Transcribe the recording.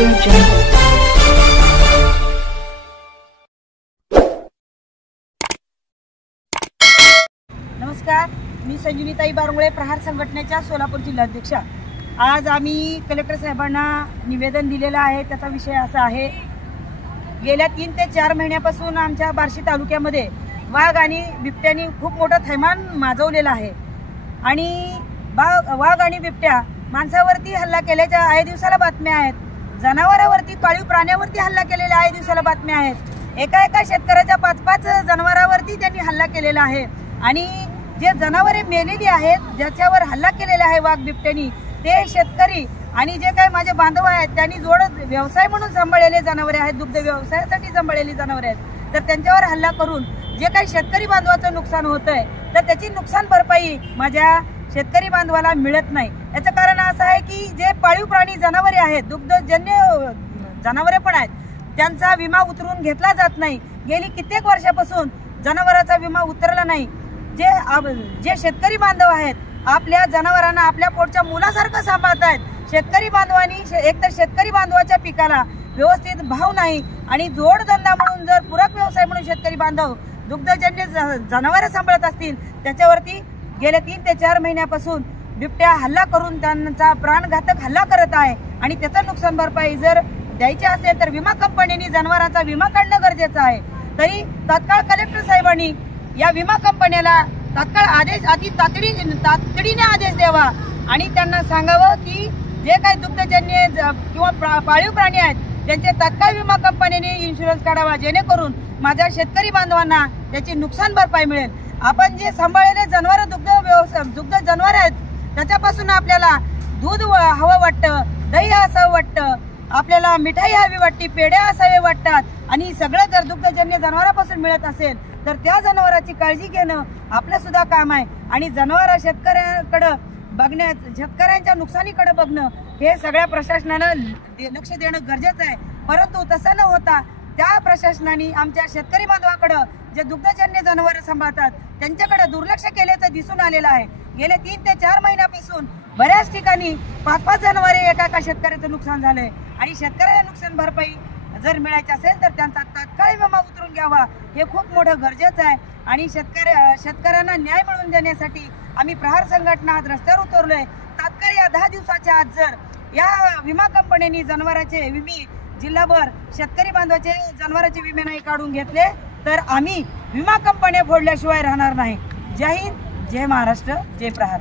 नमस्कार, मी संजीवनीताई बारंगुळे, प्रहार संघटनेच्या सोलापूर जिल्हाध्यक्ष। आज आम्ही कलेक्टर साहेबांना निवेदन दिलेलं आहे। त्याचा विषय असा आहे, गेल्या 3 ते 4 महिन्यापासून आमच्या बार्शी तालुक्यामध्ये वाघ आणि बिबट्यानी खूप मोठं थैमान माजवलेलं आहे आणि वाघ आणि बिबट्या माणसावरती हल्ला केल्याच्या आय दिवसाला बातम्या आहेत, जनावरांवरती, पाळीव प्राण्यावरती हल्ला केलेल्या आय दिवसाला बातम्या आहेत। एका शेतकऱ्याच्या 5-5 जनावरांवरती त्यांनी हल्ला केलेला आहे आणि जे जनावरे मेलेली आहेत, ज्याच्यावर हल्ला केलेला आहे वाघ बिबट्यानी, ते शेतकरी आणि जे काही माझे बांधव आहेत त्यांनी जोड व्यवसाय म्हणून सांभाळलेले जनावरे आहेत, दुग्ध व्यवसायासाठी सांभाळलेली जनावरे आहेत। तर त्यांच्यावर हल्ला करून जे काही शेतकरी बांधवाचं नुकसान होतंय, तर त्याची नुकसान भरपाई माझ्या शेतकरी बांधवाला मिळत नाही। याचं कारण असं आहे की जे पाळीव प्राणी जनावरे आहेत, दुग्धजन्य जनावरे पण आहेत, त्यांचा विमा उतरून घेतला जात नाही। गेली कित्येक वर्षापासून जनावरांचा विमा उतरला नाही। जे शेतकरी बांधव आहेत, आपल्या जनावरांना आपल्या पोटच्या मुलासारखं सांभाळतायत। शेतकरी बांधवांनी एकतर शेतकरी बांधवाच्या पिकाला व्यवस्थित भाव नाही आणि जोडधंदा म्हणून जर पूरक व्यवसाय म्हणून शेतकरी बांधव दुग्धजन्य जनावरे सांभाळत असतील, त्याच्यावरती गेल्या 3 ते 4 महिन्यापासून बिबट्या हल्ला करून त्यांचा प्राणघातक हल्ला करत आहे आणि त्याचं नुकसान भरपाई जर द्यायची असेल तर विमा कंपनीने जनावरांचा विमा काढणं गरजेचं आहे। तरी तात्काळ कलेक्टर साहेबांनी या विमा कंपन्याला तात्काळ आदेश तातडीने आदेश द्यावा आणि त्यांना सांगावं की जे काही दुग्धजन्य किंवा पाळीव प्राणी आहेत त्यांचे तात्काळ विमा कंपनीने इन्शुरन्स काढावा, जेणेकरून माझ्या शेतकरी बांधवांना त्याची नुकसान भरपाई मिळेल। आपण जे सांभाळलेले जनावर दुग्ध जनावर आहेत, त्याच्यापासून आपल्याला दूध हवं वाटतं, दही असावं वाटतं, आपल्याला मिठाई हवी वाटते, पेढ्या असावे वाटतात आणि सगळं जर दुग्धजन्य जनावरांपासून मिळत असेल तर त्या जनावरांची काळजी घेणं आपलं सुद्धा काम आहे आणि शेतकऱ्यांकडे बघण्यात, शेतकऱ्यांच्या नुकसानीकडे बघणं हे सगळ्या प्रशासनानं लक्ष देणं गरजेचं आहे। परंतु तसं न होता त्या प्रशासनाने आमच्या शेतकरी बांधवाकडे जे दुग्धजन्य जनावरं सांभाळतात त्यांच्याकडे दुर्लक्ष केल्याचं दिसून आलेलं आहे। गेल्या 3 ते 4 महिन्यापासून बऱ्याच ठिकाणी 5-5 जनावरे एका शेतकऱ्याचं नुकसान झालंय आणि शेतकऱ्याला नुकसान भरपाई जर मिळायची असेल तर त्यांचा तात्काळ विमा उतरून घ्यावा, हे खूप मोठं गरजेचं आहे। आणि शेतकऱ्यांना न्याय मिळवून देण्यासाठी आम्ही प्रहार संघटना आज रस्त्यावर उतरलोय। तात्काळ या 10 दिवसाच्या आत जर या विमा कंपन्यांनी जनावरांचे विमे जिल्हाभर शेतकरी बांधवाचे जनावरांचे विमे नाही काढून घेतले तर आम्ही विमा कंपन्या फोडल्याशिवाय राहणार नाही। जय हिंद, जय महाराष्ट्र, जय प्रहार।